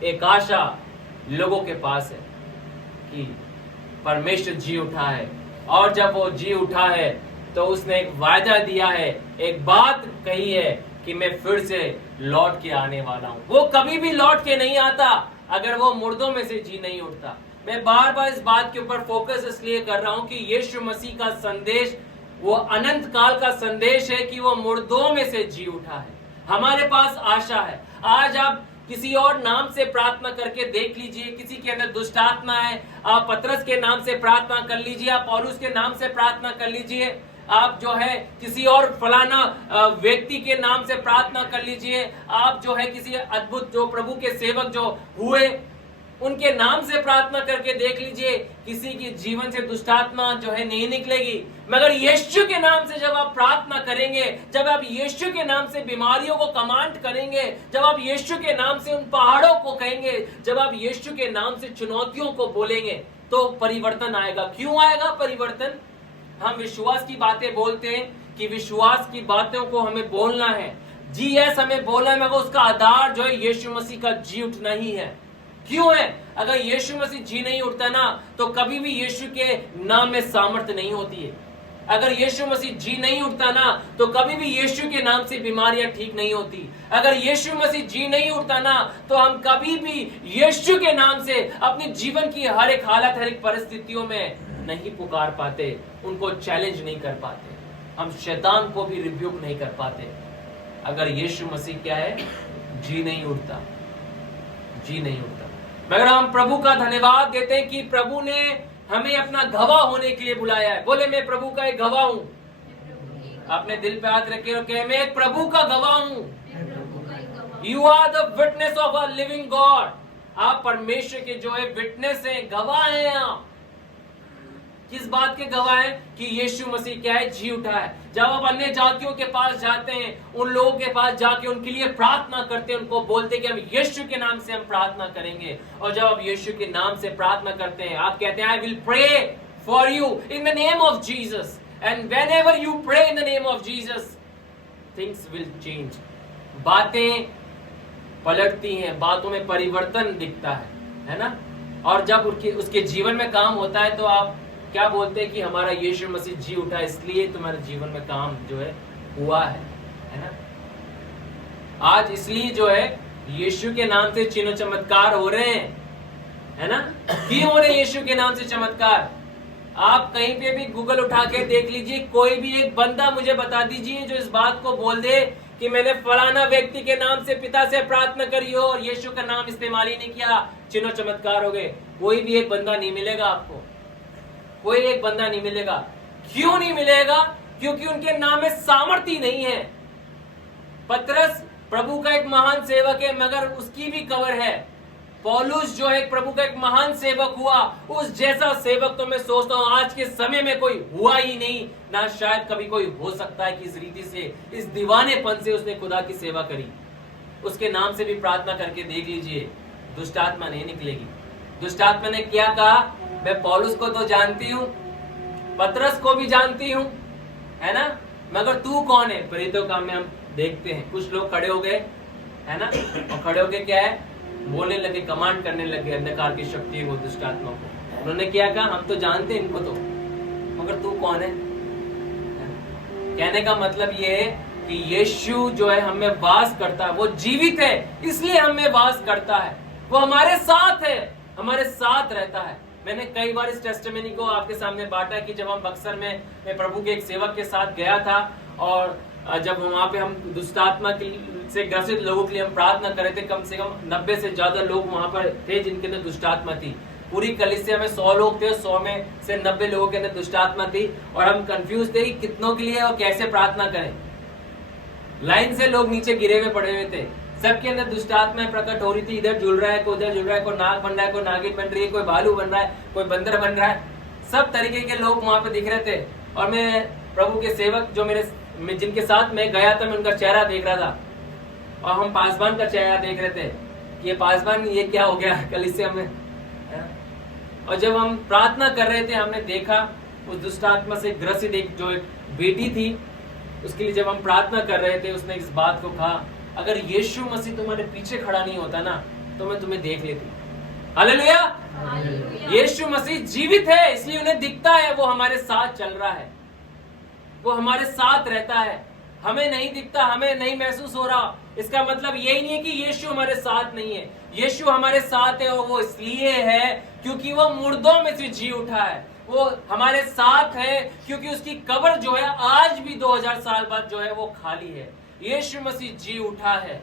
एक आशा लोगों के पास है कि परमेश्वर जी उठा है। और जब वो जी उठा है तो उसने एक वायदा दिया है, एक बात कही है कि मैं फिर से लौट के आने वाला हूं। वो कभी भी लौट के नहीं आता अगर वो मुर्दों में से जी नहीं उठता। मैं बार बार इस बात के ऊपर फोकस इसलिए कर रहा हूं कि यीशु मसीह का संदेश वो अनंत काल का संदेश है कि वो मुर्दों में से जी उठा है। हमारे पास आशा है। आज आप किसी और नाम से प्रार्थना करके देख लीजिए, किसी के अंदर दुष्ट आत्मा है, आप पतरस के नाम से प्रार्थना कर लीजिए, आप पौलुस के नाम से प्रार्थना कर लीजिए, आप जो है किसी और फलाना व्यक्ति के नाम से प्रार्थना कर लीजिए, आप जो है किसी अद्भुत जो प्रभु के सेवक जो हुए उनके नाम से प्रार्थना करके देख लीजिए, किसी के जीवन से दुष्टात्मा जो है नहीं निकलेगी। मगर यीशु के नाम से जब आप प्रार्थना करेंगे, जब आप यीशु के नाम से बीमारियों को कमांड करेंगे, जब आप यीशु के नाम से उन पहाड़ों को कहेंगे, जब आप यीशु के नाम से चुनौतियों को बोलेंगे, तो परिवर्तन आएगा। क्यों आएगा परिवर्तन? हम विश्वास की बातें बोलते हैं कि विश्वास की बातों को हमें बोलना है, जीएस हमें बोलना है, मगर उसका आधार जो है यीशु मसीह का जी उठना ही है। क्यों है? अगर यीशु मसीह जी नहीं उठता ना, तो कभी भी यीशु के नाम में सामर्थ्य नहीं होती है। अगर यीशु मसीह जी नहीं उठता ना, तो कभी भी यीशु के नाम से बीमारियां ठीक नहीं होती। अगर यीशु मसीह जी नहीं उठता ना, तो हम कभी भी यीशु के नाम से अपने जीवन की हर एक हालत, हर एक परिस्थितियों में नहीं पुकार पाते, उनको चैलेंज नहीं कर पाते, हम शैतान को भी रिब्यूक नहीं कर पाते। अगर यीशु मसीह क्या है? जी नहीं उठता, जी नहीं उठता। मगर हम प्रभु का धन्यवाद देते हैं कि प्रभु ने हमें अपना गवाह होने के लिए बुलाया है। बोले, मैं प्रभु का एक गवाह हूं। अपने दिल पे हाथ रखे और कहे, मैं एक प्रभु का गवाह हूं। You are the witness of a living God. आप परमेश्वर के जो है विटनेस हैं, गवाह हैं। आप किस बात के गवाह हैं? कि यीशु मसीह क्या है? जी उठा है। जब आप अन्य जातियों के पास जाते हैं, उन लोगों के पास जाके उनके लिए प्रार्थना करते हैं, उनको बोलते हैं कि हम यीशु के नाम से हम प्रार्थना करेंगे। और जब आप यीशु के नाम से प्रार्थना करते हैं, आप कहते हैं, I will pray for you in the name of Jesus, and whenever you pray in the name of Jesus, things will change. बातें पलटती हैं, बातों में परिवर्तन दिखता है ना? और जब उसके जीवन में काम होता है, तो आप क्या बोलते हैं कि हमारा यीशु मसीह जी उठा, इसलिए तुम्हारे जीवन में काम जो है हुआ है ना? आज इसलिए जो है यीशु के नाम से चिन्ह चमत्कार हो रहे हैं, है ना? क्यों हो रहे हैं यीशु के नाम से चमत्कार? आप कहीं पे भी गूगल उठा के देख लीजिए, कोई भी एक बंदा मुझे बता दीजिए जो इस बात को बोल दे कि मैंने फलाना व्यक्ति के नाम से पिता से प्रार्थना करी हो और यीशु का नाम इस्तेमाल ही नहीं किया, चिन्ह चमत्कार हो गए। कोई भी एक बंदा नहीं मिलेगा आपको, कोई एक बंदा नहीं मिलेगा। क्यों नहीं मिलेगा? क्योंकि उनके नाम में सामर्थ्य नहीं है। पतरस प्रभु का एक महान सेवक है, मगर उसकी भी कबर है। पौलुस जो है प्रभु का एक महान सेवक हुआ, उस जैसा सेवक तो मैं सोचता हूं आज के समय में कोई हुआ ही नहीं, ना शायद कभी कोई हो सकता है कि इस रीति से, इस दीवानेपन से उसने खुदा की सेवा करी। उसके नाम से भी प्रार्थना करके देख लीजिए, दुष्ट आत्मा नहीं निकलेगी। दुष्ट आत्मा ने क्या कहा? मैं पौलुस को तो जानती हूँ, पतरस को भी जानती हूँ, है ना, मगर तू कौन है? प्रेरितों का में हम देखते हैं कुछ लोग खड़े हो गए, है ना, और खड़े होके क्या है, बोलने लगे, कमांड करने लगे अंधकार की शक्ति को, दुष्ट आत्मा को। उन्होंने क्या कहा? हम तो जानते हैं इनको तो, मगर तू कौन है? कहने का मतलब ये है कि यीशु जो है हमें वास करता है, वो जीवित है, इसलिए हमें वास करता है। वो हमारे साथ है, हमारे साथ रहता है। मैंने कई बार इस टेस्टिमनी को आपके सामने बांटा कि जब हम बक्सर में मैं प्रभु के एक सेवक के साथ गया था, और जब वहां पे हम दुष्टात्मा से ग्रसित लोगों के लिए हम प्रार्थना कर रहे थे, कम से कम 90 से ज्यादा लोग वहां पर थे जिनके अंदर दुष्टात्मा थी। पूरी कलीसिया में 100 लोग थे, 100 में से 90 लोगों के अंदर दुष्टात्मा थी, और हम कंफ्यूज थे कि कितनों के लिए और कैसे प्रार्थना करें। लाइन से लोग नीचे गिरे हुए पड़े हुए थे, सबके अंदर दुष्ट आत्माएं प्रकट हो रही थी। इधर झूल रहा है, कोई उधर झूल रहा है, कोई नाग बन रहा है, कोई नागिन बन रही है, कोई भालू बन रहा है, कोई बंदर बन रहा है। सब तरीके के लोग वहां पे दिख रहे थे। और मैं प्रभु के सेवक जो जिनके साथ मैं गया था, मैं उनका चेहरा देख रहा था और हम पासवान का चेहरा देख रहे थे कि ये पासवान ये क्या हो गया कलीसिया में। और जब हम प्रार्थना कर रहे थे, हमने देखा उस दुष्ट आत्मा से ग्रसित जो एक बेटी थी, उसके लिए जब हम प्रार्थना कर रहे थे, उसने इस बात को कहा, अगर यीशु मसीह तुम्हारे पीछे खड़ा नहीं होता ना तो मैं तुम्हें देख लेती। हालेलुया। यीशु मसीह जीवित है, इसलिए उन्हें दिखता है, वो हमारे साथ चल रहा है, वो हमारे साथ रहता है। हमें नहीं दिखता, हमें नहीं महसूस हो रहा, इसका मतलब यही नहीं है कि यीशु हमारे साथ नहीं है। यीशु हमारे साथ है और वो इसलिए है क्योंकि वो मुर्दों में से जी उठा है। वो हमारे साथ है क्योंकि उसकी कब्र जो है आज भी 2000 साल बाद जो है वो खाली है। यीशु मसीह जी उठा है,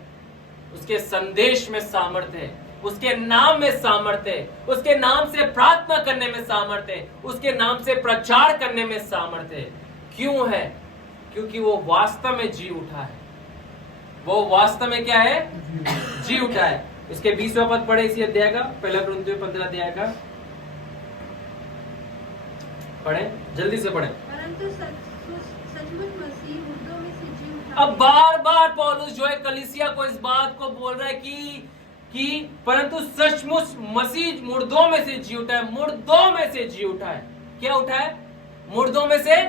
उसके संदेश में सामर्थ्य है, उसके नाम में सामर्थ्य है, उसके नाम से प्रार्थना करने में सामर्थ्य है, उसके नाम से प्रचार करने में सामर्थ्य है। क्यों है? क्योंकि वो वास्तव में जी उठा है। वो वास्तव में क्या है? जी उठा है। इसके 20वां पद पढ़े इसी अध्याय का, पहला कुरिन्थियों 15 अध्याय का पढ़े, जल्दी से पढ़े। परंतु सचमुच मसीह मुर्दों में से जी उठा। अब बार बार पौलुस जो है कलीसिया को इस बात को बोल रहा है कि परंतु सचमुच मसीह मुर्दों में से जी उठा है। मुर्दों में से जी उठा है। क्या उठा है? मुर्दों में से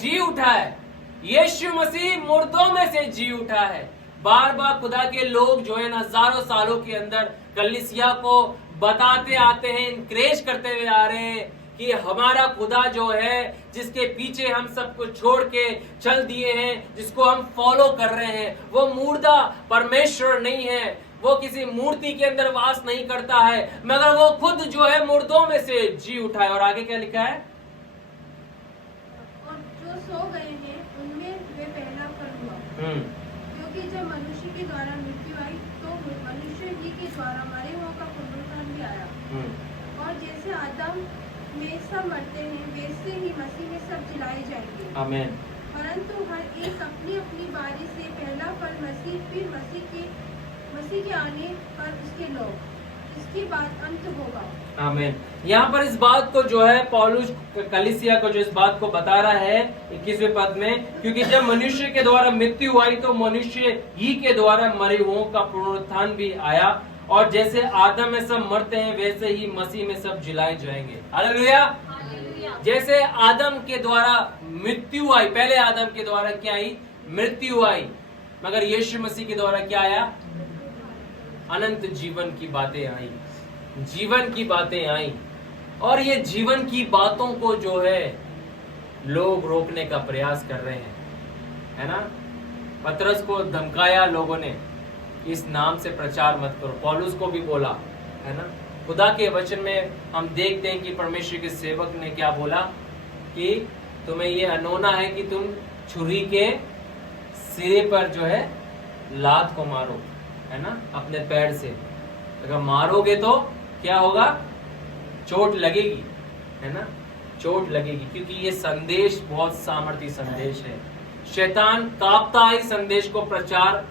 जी उठा है। यीशु मसीह मुर्दों में से जी उठा है। बार बार खुदा के लोग जो है हजारों सालों के अंदर कलीसिया को बताते आते हैं, इनकरेज करते हुए आ रहे हैं कि हमारा खुदा जो है, जिसके पीछे हम सब कुछ छोड़ के चल दिए हैं, जिसको हम फॉलो कर रहे हैं, वो मुर्दा परमेश्वर नहीं है, वो किसी मूर्ति के अंदर वास नहीं करता है, मगर वो खुद जो है मुर्दों में से जी उठा है। और आगे क्या लिखा है? और जो सो गए हैं उनमें वे पहला फल हुआ। क्योंकि जब मनुष्य के द्वारा मृत्यु आई तो मनुष्य ही के द्वारा मरे हुओं का पुनरुत्थान भी आया। और जैसे आदम में सब मरते हैं, वैसे ही मसीह में सब जिलाए जाएंगे। आमीन। परंतु हर एक अपनी अपनी बारी से पहला फल मसीह, फिर मसीह के आने पर उसके लोग, इसके बाद अंत होगा। आमीन। यहाँ पर इस बात को जो है पौलुस कलीसिया को जो इस बात को बता रहा है 21वें पद में, क्योंकि जब मनुष्य के द्वारा मृत्यु आई तो मनुष्य ही के द्वारा मरे हुओं का पुनरुत्थान भी आया। और जैसे आदम में सब मरते हैं, वैसे ही मसीह में सब जिलाए जाएंगे। हालेलुया। जैसे आदम के द्वारा मृत्यु आई, पहले आदम के द्वारा क्या आई? मृत्यु आई, मगर यीशु मसीह के द्वारा क्या आया? अनंत जीवन की बातें आई, जीवन की बातें आई। और ये जीवन की बातों को जो है लोग रोकने का प्रयास कर रहे हैं, है ना। पतरस को धमकाया लोगों ने, इस नाम से प्रचार मत करो। पौलुस को भी बोला, है ना। खुदा के वचन में हम देखते हैं कि परमेश्वर के सेवक ने क्या बोला कि तुम्हें ये अनोना है कि तुम छुरी के सिरे पर जो है लात को मारो, है ना, अपने पैर से। अगर मारोगे तो क्या होगा? चोट लगेगी, है ना, चोट लगेगी। क्योंकि ये संदेश बहुत सामर्थी संदेश है। शैतान कांपता है इस संदेश को प्रचार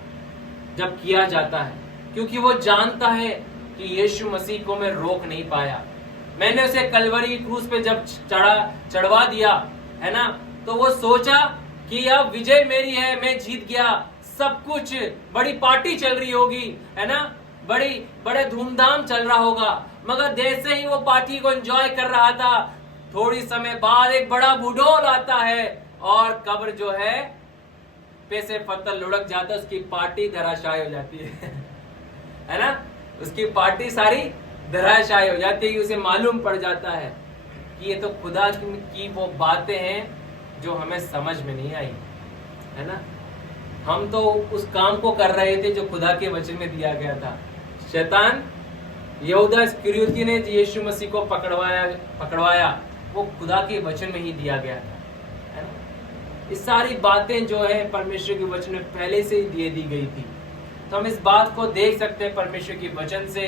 जब किया जाता है, क्योंकि वो जानता है कि यीशु मसीह को मैं रोक नहीं पाया। मैंने उसे कलवरी क्रूस पे जब चढ़वा दिया, है ना, तो वो सोचा कि अब विजय मेरी है, मैं जीत गया, सब कुछ, बड़ी पार्टी चल रही होगी, है ना, बड़े धूमधाम चल रहा होगा। मगर जैसे ही वो पार्टी को एंजॉय कर रहा था, थोड़ी समय बाद एक बड़ा बुडोल आता है और कब्र जो है पे से पत्थर लुढ़क जाता है, उसकी पार्टी धराशायी हो जाती है ना, उसकी पार्टी सारी धराशायी हो जाती है। उसे मालूम पड़ जाता है कि ये तो खुदा की वो बातें हैं जो हमें समझ में नहीं आई, है ना। हम तो उस काम को कर रहे थे जो खुदा के वचन में दिया गया था। शैतान यहूदा इस्करियोती ने यीशु मसीह को पकड़वाया, वो खुदा के वचन में ही दिया गया था, है ना। इस सारी बातें जो है परमेश्वर के वचन में पहले से ही दे दी गई थी। तो हम इस बात को देख सकते हैं परमेश्वर के वचन से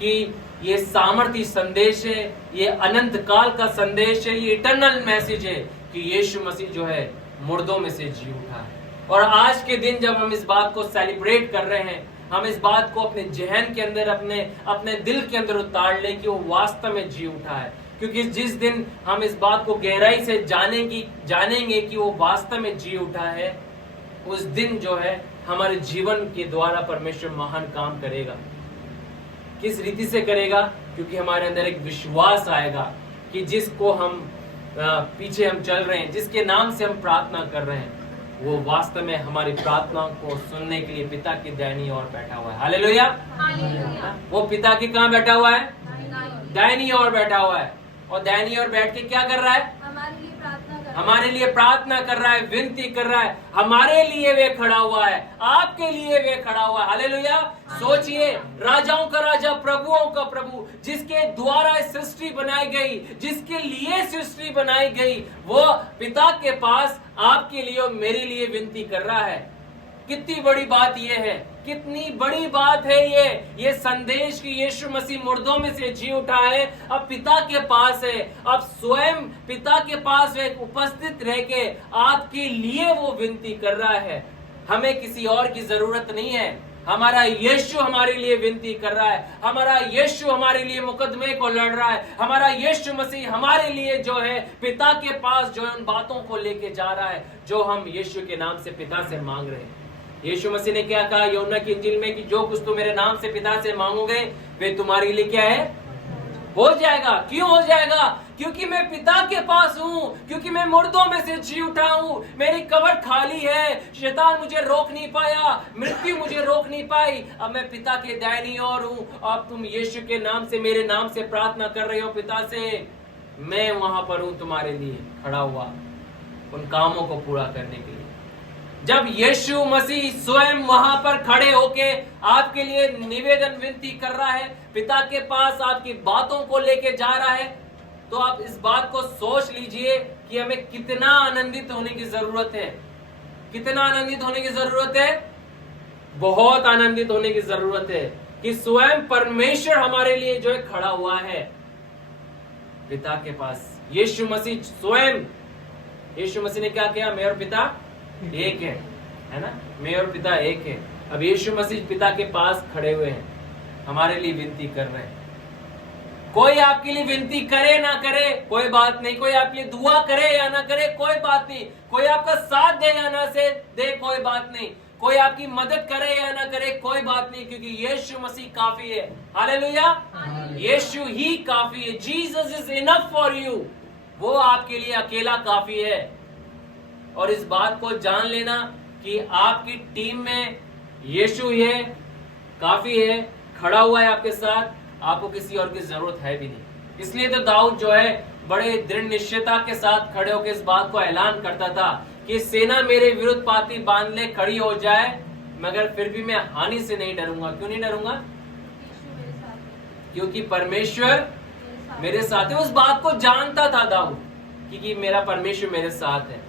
कि ये सामर्थी संदेश है, ये अनंत काल का संदेश है, ये इटर्नल मैसेज है कि यीशु मसीह जो है मुर्दों में से जी उठा है। और आज के दिन जब हम इस बात को सेलिब्रेट कर रहे हैं, हम इस बात को अपने जहन के अंदर, अपने दिल के अंदर उतार ले कि वो वास्तव में जी उठा है। क्योंकि जिस दिन हम इस बात को गहराई से जानेंगे कि वो वास्तव में जी उठा है, उस दिन जो है हमारे जीवन के द्वारा परमेश्वर महान काम करेगा। किस रीति से करेगा? क्योंकि हमारे अंदर एक विश्वास आएगा कि जिसको हम पीछे हम चल रहे हैं, जिसके नाम से हम प्रार्थना कर रहे हैं, वो वास्तव में हमारी प्रार्थना को सुनने के लिए पिता की दाहिनी ओर बैठा हुआ है। हालेलुया। वो पिता की कहाँ बैठा हुआ है? दाहिनी ओर बैठा हुआ है। और दाहिनी ओर बैठ के क्या कर रहा है? हमारे लिए प्रार्थना कर रहा है, विनती कर रहा है। हमारे लिए वे खड़ा हुआ है, आपके लिए वे खड़ा हुआ है। हालेलुया। सोचिए, राजाओं का राजा, प्रभुओं का प्रभु, जिसके द्वारा सृष्टि बनाई गई, जिसके लिए सृष्टि बनाई गई, वो पिता के पास आपके लिए और मेरे लिए विनती कर रहा है। कितनी बड़ी बात यह है, कितनी बड़ी बात है ये संदेश कि यीशु मसीह मुर्दों में से जी उठा है, अब पिता के पास है, अब स्वयं पिता के पास उपस्थित रह के आपके लिए वो विनती कर रहा है। हमें किसी और की जरूरत नहीं है, हमारा यीशु हमारे लिए विनती कर रहा है, हमारा यीशु हमारे लिए मुकदमे को लड़ रहा है, हमारा यीशु मसीह हमारे लिए जो है पिता के पास जो है उन बातों को लेके जा रहा है जो हम यीशु के नाम से पिता से मांग रहे हैं। यीशु मसीह ने क्या कहा यूहन्ना की इंजील में कि जो कुछ तुम मेरे नाम से पिता से मांगोगे वे तुम्हारे लिए क्या है? हो जाएगा। क्यों हो जाएगा? क्योंकि मैं पिता के पास हूँ, क्योंकि मैं मुर्दों में से जी उठा हूँ, मेरी कब्र खाली है, शैतान मुझे रोक नहीं पाया, मृत्यु मुझे रोक नहीं पाई। अब मैं पिता के दाहिनी ओर हूँ। अब तुम यीशु के नाम से, मेरे नाम से प्रार्थना कर रहे हो पिता से, मैं वहां पर हूँ तुम्हारे लिए खड़ा हुआ उन कामों को पूरा करने के लिए। जब यीशु मसीह स्वयं वहां पर खड़े होके आपके लिए निवेदन विनती कर रहा है, पिता के पास आपकी बातों को लेके जा रहा है, तो आप इस बात को सोच लीजिए कि हमें कितना आनंदित होने की जरूरत है। कितना आनंदित होने की जरूरत है? बहुत आनंदित होने की जरूरत है कि स्वयं परमेश्वर हमारे लिए जो है खड़ा हुआ है पिता के पास। यीशु मसीह स्वयं, यीशु मसीह ने क्या किया? मैं और पिता एक है ना, मैं और पिता एक है। अब यीशु मसीह पिता के पास खड़े हुए हैं, हमारे लिए विनती कर रहे हैं। कोई आपके लिए विनती करे ना करे कोई बात नहीं, कोई आपके लिए दुआ करे या ना करे कोई बात नहीं, कोई आपका साथ दे या ना से दे कोई बात नहीं, कोई आपकी मदद करे या ना करे कोई बात नहीं, क्योंकि यीशु मसीह काफी है। हालेलुया। यीशु ही काफी है। Jesus is enough for you. वो आपके लिए अकेला काफी है। और इस बात को जान लेना कि आपकी टीम में यीशु है, काफी है, खड़ा हुआ है आपके साथ, आपको किसी और की जरूरत है भी नहीं। इसलिए तो दाऊद जो है बड़े दृढ़ निश्चयता के साथ खड़े होकर इस बात को ऐलान करता था कि सेना मेरे विरुद्ध पाती बांध ले खड़ी हो जाए, मगर फिर भी मैं हानि से नहीं डरूंगा। क्यों नहीं डरूंगा? क्योंकि परमेश्वर मेरे साथ है। उस बात को जानता था दाऊद कि मेरा परमेश्वर मेरे साथ है।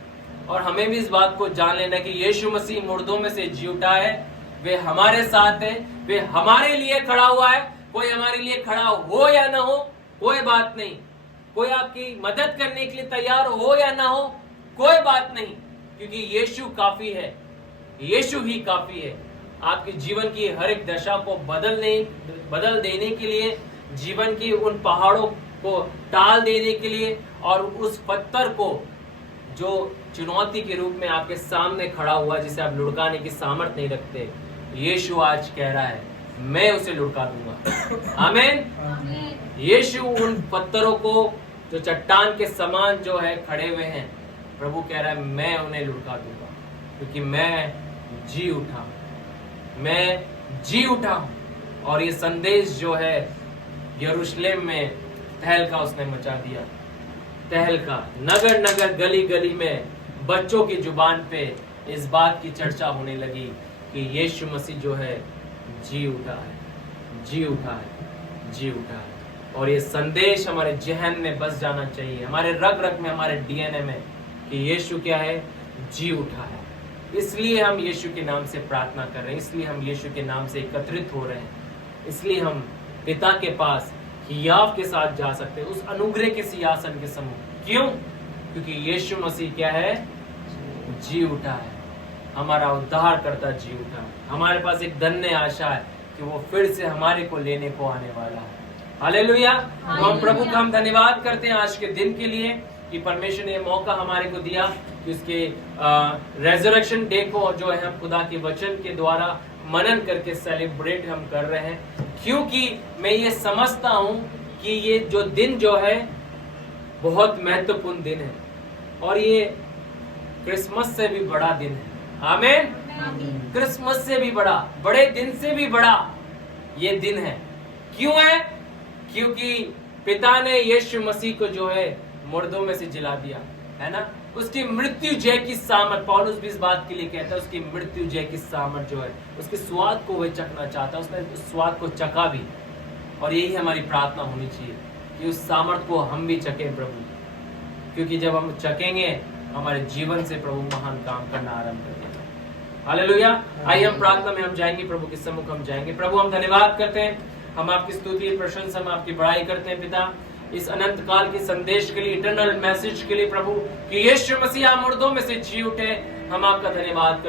और हमें भी इस बात को जान लेना कि यीशु मसीह मुर्दों में से जी उठा है, वे हमारे साथ है, वे हमारे लिए खड़ा हुआ है। कोई हमारे लिए खड़ा हो या ना हो कोई बात नहीं, कोई आपकी मदद करने के लिए तैयार हो या ना हो कोई बात नहीं, क्योंकि यीशु काफी है, यीशु ही काफी है। आपके जीवन की हर एक दशा को बदल देने के लिए, जीवन की उन पहाड़ों को टाल देने के लिए, और उस पत्थर को जो चुनौती के रूप में आपके सामने खड़ा हुआ, जिसे आप लुढ़काने की सामर्थ नहीं रखते, यीशु आज कह रहा है मैं उसे लुढ़का दूंगा। आमीन। यीशु उन पत्थरों को जो चट्टान के समान जो है खड़े हुए हैं, प्रभु कह रहा है मैं उन्हें लुढ़का दूंगा, क्योंकि मैं जी उठा, मैं जी उठा हूं। और ये संदेश जो है यरूशलेम में तहलका उसने मचा दिया। तहलका, नगर नगर, गली गली में बच्चों की जुबान पे इस बात की चर्चा होने लगी कि यीशु मसीह जो है जी उठा है, जी उठा है, जी उठा है। और ये संदेश हमारे जहन में बस जाना चाहिए, हमारे रग रग में, हमारे डीएनए में, कि यीशु क्या है? जी उठा है। इसलिए हम यीशु के नाम से प्रार्थना कर रहे हैं, इसलिए हम यीशु के नाम से एकत्रित हो रहे हैं, इसलिए हम पिता के पास हियाव के साथ जा सकते हैं, उस अनुग्रह के सिंहासन के सम्मुख। क्यों? क्योंकि यीशु मसीह क्या है? जी उठा है। हमारा उद्धारकर्ता जी उठा। हमारे पास एक धन्य आशा है कि वो फिर से हमारे को लेने को आने वाला है। हालेलुया। तो हम प्रभु का हम धन्यवाद करते हैं आज के दिन के लिए कि परमेश्वर ने मौका हमारे को दिया कि उसके रेजरेक्शन डे को जो है हम खुदा के वचन के द्वारा मनन करके सेलिब्रेट हम कर रहे हैं, क्योंकि मैं ये समझता हूँ कि ये जो दिन जो है बहुत महत्वपूर्ण दिन है और ये क्रिसमस से भी बड़ा दिन है। आमीन। क्रिसमस से भी बड़ा, बड़े दिन से भी बड़ा ये दिन है। क्यों है? क्योंकि पिता ने यीशु मसीह को जो है मुर्दों में से जिला दिया है ना। उसकी मृत्यु जय की सामर्थ, पौलुस भी इस बात के लिए कहता है, उसकी मृत्यु जय की सामर्थ जो है उसके स्वाद को वह चखना चाहता है। उसने उस स्वाद को चखा भी, और यही हमारी प्रार्थना होनी चाहिए कि उस सामर्थ को हम भी चखें प्रभु, क्योंकि जब हम चखेंगे हमारे जीवन से प्रभु महान काम करना आरंभ करेगा। हालेलुया। आइए हम प्रार्थना में हम जाएंगे, प्रभु के सम्मुख हम जाएंगे। प्रभु हम धन्यवाद करते हैं, हम आपकी स्तुति प्रशंसा हम आपकी बड़ाई करते हैं पिता, इस अनंत काल के संदेश के लिए, इटर्नल मैसेज के लिए प्रभु, कि यीशु मसीह मुर्दों में से जी उठे। हम आपका धन्यवाद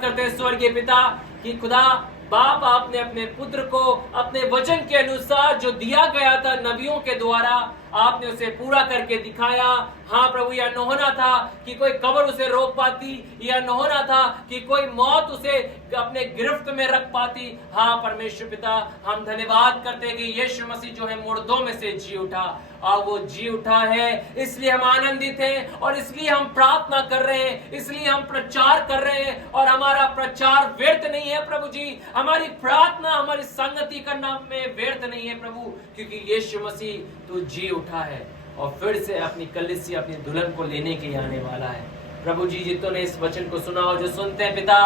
करते हैं स्वर्गीय पिता कि खुदा बाप आपने अपने पुत्र को अपने वचन के अनुसार जो दिया गया था नबियों के द्वारा, आपने उसे पूरा करके दिखाया। हाँ प्रभु, यह न होना था कि कोई कब्र उसे रोक पाती, यह न होना था कि कोई मौत उसे अपने गिरफ्त में रख पाती। हाँ परमेश्वर पिता, हम धन्यवाद करते हैं कि यीशु मसीह जो है मुर्दों में से जी उठा, और वो जी उठा है, इसलिए हम आनंदित हैं और इसलिए हम प्रार्थना कर रहे हैं, इसलिए हम प्रचार कर रहे हैं। और हमारा प्रचार व्यर्थ नहीं है प्रभु जी, हमारी प्रार्थना, हमारी संगति करना में व्यर्थ नहीं है प्रभु, क्योंकि यीशु मसीह तो जी उठा है और फिर से अपनी कलीसिया, अपनी दुल्हन को लेने के लिए आने वाला है। प्रभु जी, जितनों ने इस वचन को सुना और जो सुनते हैं पिता,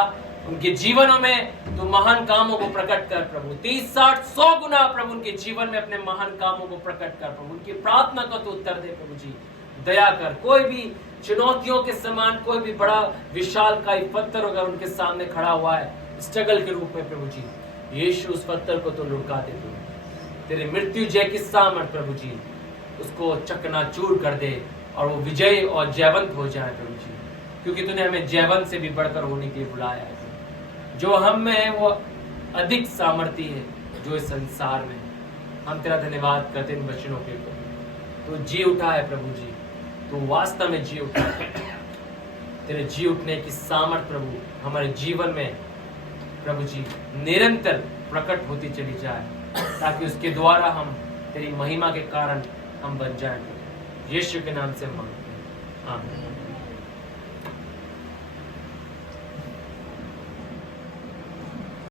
उनके जीवनों में तो महान कामों को प्रकट कर प्रभु, 30, 60, 100 गुना प्रभु उनके जीवन में अपने महान कामों को प्रकट कर प्रभु। उनकी प्रार्थना का तो उत्तर दे प्रभु जी, दया कर। कोई भी चुनौतियों के समान कोई भी बड़ा विशालकाय पत्थर अगर उनके सामने खड़ा हुआ है स्ट्रगल के रूप में प्रभु जी, यीशु उस पत्थर को तो लुढ़का दे तू, तेरे मृत्यु जय की सामर्थ प्रभु जी उसको चकनाचूर कर दे और वो विजय और जयवंत हो जाए प्रभु जी, क्योंकि तूने हमें जयवंत से भी बढ़कर होने के लिए बुलाया है। जो हम में है वो अधिक सामर्थी है जो इस संसार में है। हम तेरा धन्यवाद करते हैं इन वचनों के ऊपर। तू जी उठा है प्रभु जी, तू वास्तव में जी उठा है। तेरे जी उठने की सामर्थ प्रभु हमारे जीवन में प्रभु जी निरंतर प्रकट होती चली जाए, ताकि उसके द्वारा हम तेरी महिमा के कारण हम बन जाएं। यीशु के नाम से मांगते हैं, आमीन।